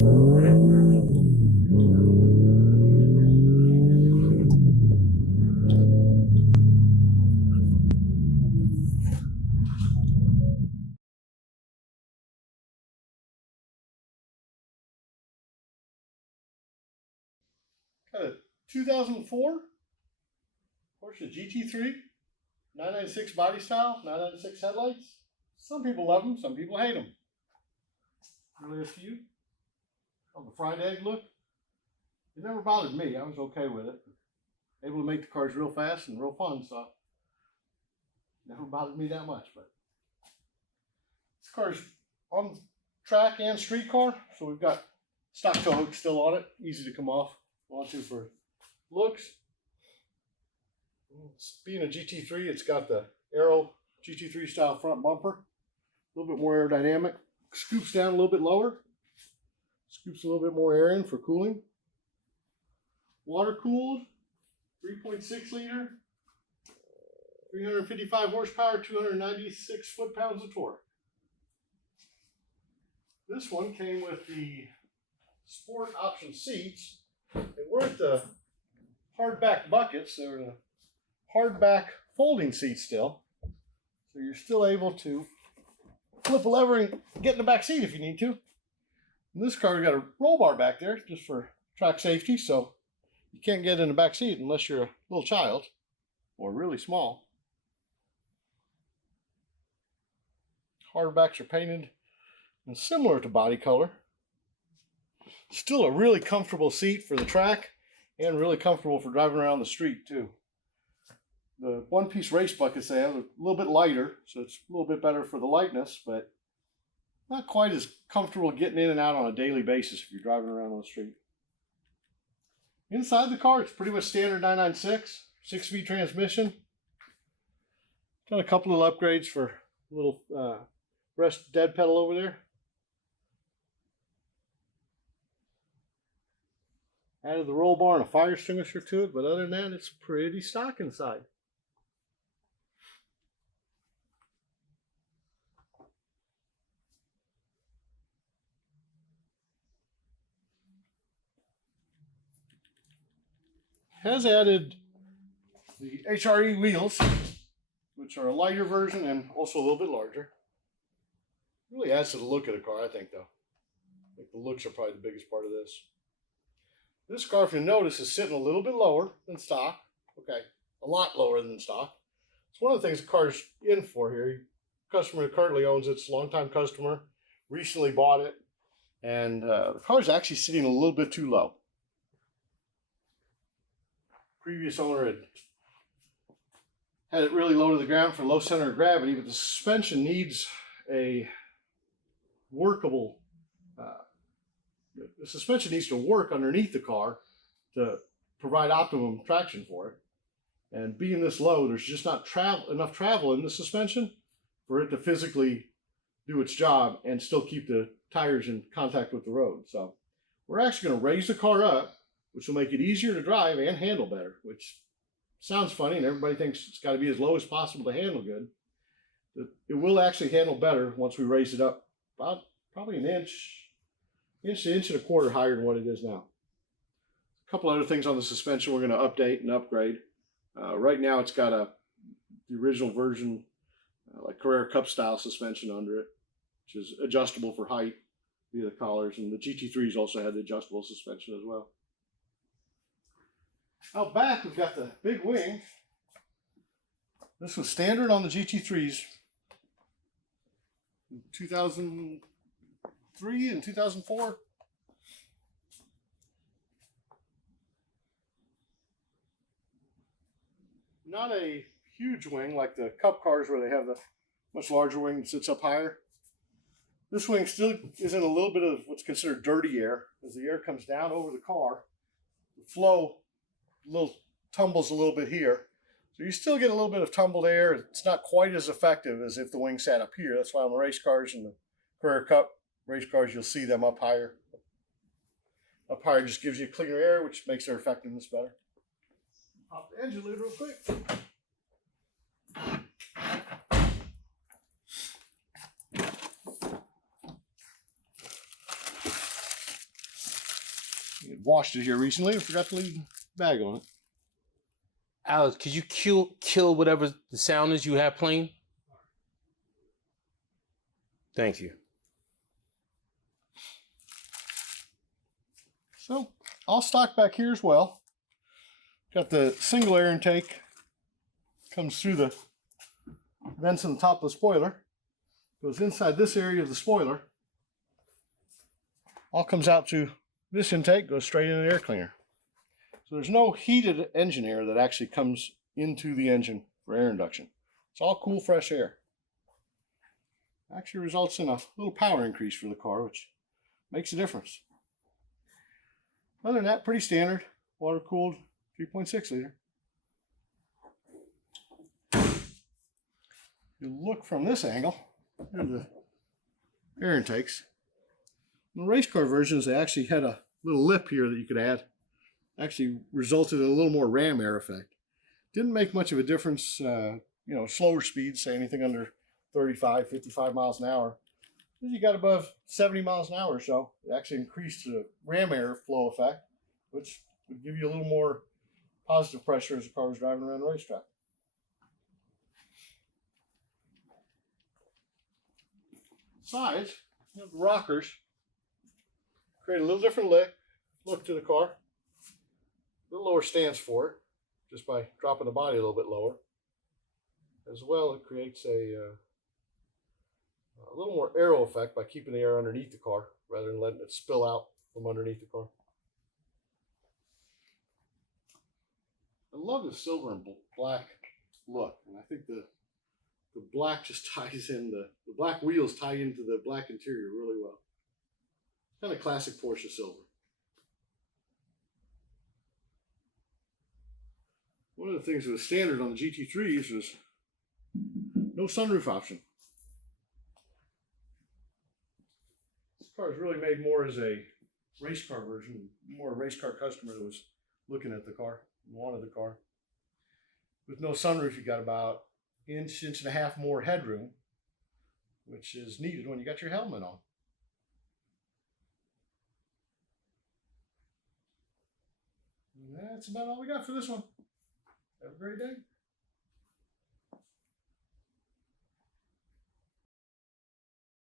Got a 2004 Porsche GT3, 996 body style, 996 headlights. Some people love them, some people hate them. Really a few. On the fried egg look. It never bothered me. I was okay with it. Able to make the cars real fast and real fun, so never bothered me that much. But this car's on track and street car, so we've got stock tow hooks still on it, easy to come off. Want to for looks. Being a GT3, it's got the Aero GT3 style front bumper, a little bit more aerodynamic. Scoops down a little bit lower. Scoops a little bit more air in for cooling. Water cooled, 3.6 liter, 355 horsepower, 296 foot-pounds of torque. This one came with the sport option seats. They weren't the hardback buckets, they were the hardback folding seats still. So you're still able to flip a lever and get in the back seat if you need to. In this car, we got a roll bar back there just for track safety, so you can't get in the back seat unless you're a little child or really small. Hardbacks are painted and similar to body color. Still a really comfortable seat for the track and really comfortable for driving around the street too. The one-piece race buckets they have are a little bit lighter, so it's a little bit better for the lightness, but not quite as comfortable getting in and out on a daily basis if you're driving around on the street. Inside the car, it's pretty much standard 996, 6-speed transmission. Done a couple of upgrades for a little rest dead pedal over there. Added the roll bar and a fire extinguisher to it, but other than that, it's pretty stock inside. Has added the HRE wheels, which are a lighter version and also a little bit larger. Really adds to the look of the car, I think, though. I think the looks are probably the biggest part of this. This car, if you notice, is sitting a little bit lower than stock. Okay, a lot lower than stock. It's one of the things the car's in for here. The customer who currently owns it's a longtime customer, recently bought it, and the car's actually sitting a little bit too low. Previous owner had it really low to the ground for low center of gravity, but the suspension needs a workable the suspension needs to work underneath the car to provide optimum traction for it. And being this low, there's just not enough travel in the suspension for it to physically do its job and still keep the tires in contact with the road. So we're actually going to raise the car up, which will make it easier to drive and handle better, which sounds funny and everybody thinks it's got to be as low as possible to handle good. But it will actually handle better once we raise it up about probably an inch and a quarter higher than what it is now. A couple other things on the suspension we're going to update and upgrade. Right now it's got the original version, like Carrera Cup style suspension under it, which is adjustable for height via the collars, and the GT3s also had the adjustable suspension as well. Out back we've got the big wing. This was standard on the GT3s in 2003 and 2004. Not a huge wing like the Cup cars where they have the much larger wing that sits up higher. This wing still is in a little bit of what's considered dirty air. As the air comes down over the car, the flow tumbles a little bit here. So you still get a little bit of tumbled air. It's not quite as effective as if the wing sat up here. That's why on the race cars and the Carrera Cup race cars, you'll see them up higher. Up higher just gives you cleaner air, which makes their effectiveness better. Pop the engine lid real quick. washed it here recently and forgot to leave a bag on it. Alex, could you kill whatever the sound is you have playing? Thank you. So, all stock back here as well. Got the single air intake. Comes through the vents on the top of the spoiler. Goes inside this area of the spoiler. All comes out to this intake, goes straight in an air cleaner. So there's no heated engine air that actually comes into the engine for air induction. It's all cool, fresh air. Actually results in a little power increase for the car, which makes a difference. Other than that, pretty standard, water-cooled 3.6 liter. You look from this angle, here are the air intakes. In the race car versions, they actually had a little lip here that you could add. Actually resulted in a little more ram air effect. Didn't make much of a difference, slower speeds, say anything under 35, 55 miles an hour. As you got above 70 miles an hour or so, it actually increased the ram air flow effect, which would give you a little more positive pressure as the car was driving around the racetrack. Sides, you have the rockers. Create a little different look to the car. A little lower stance for it, just by dropping the body a little bit lower. As well, it creates a little more aero effect by keeping the air underneath the car rather than letting it spill out from underneath the car. I love the silver and black look, and I think the black just ties in, the black wheels tie into the black interior really well. Kind of classic Porsche silver. One of the things that was standard on the GT3s was no sunroof option. This car is really made more as a race car version, more a race car customer that was looking at the car and wanted the car. With no sunroof, you got about inch and a half more headroom, which is needed when you got your helmet on. And that's about all we got for this one. Have a great day.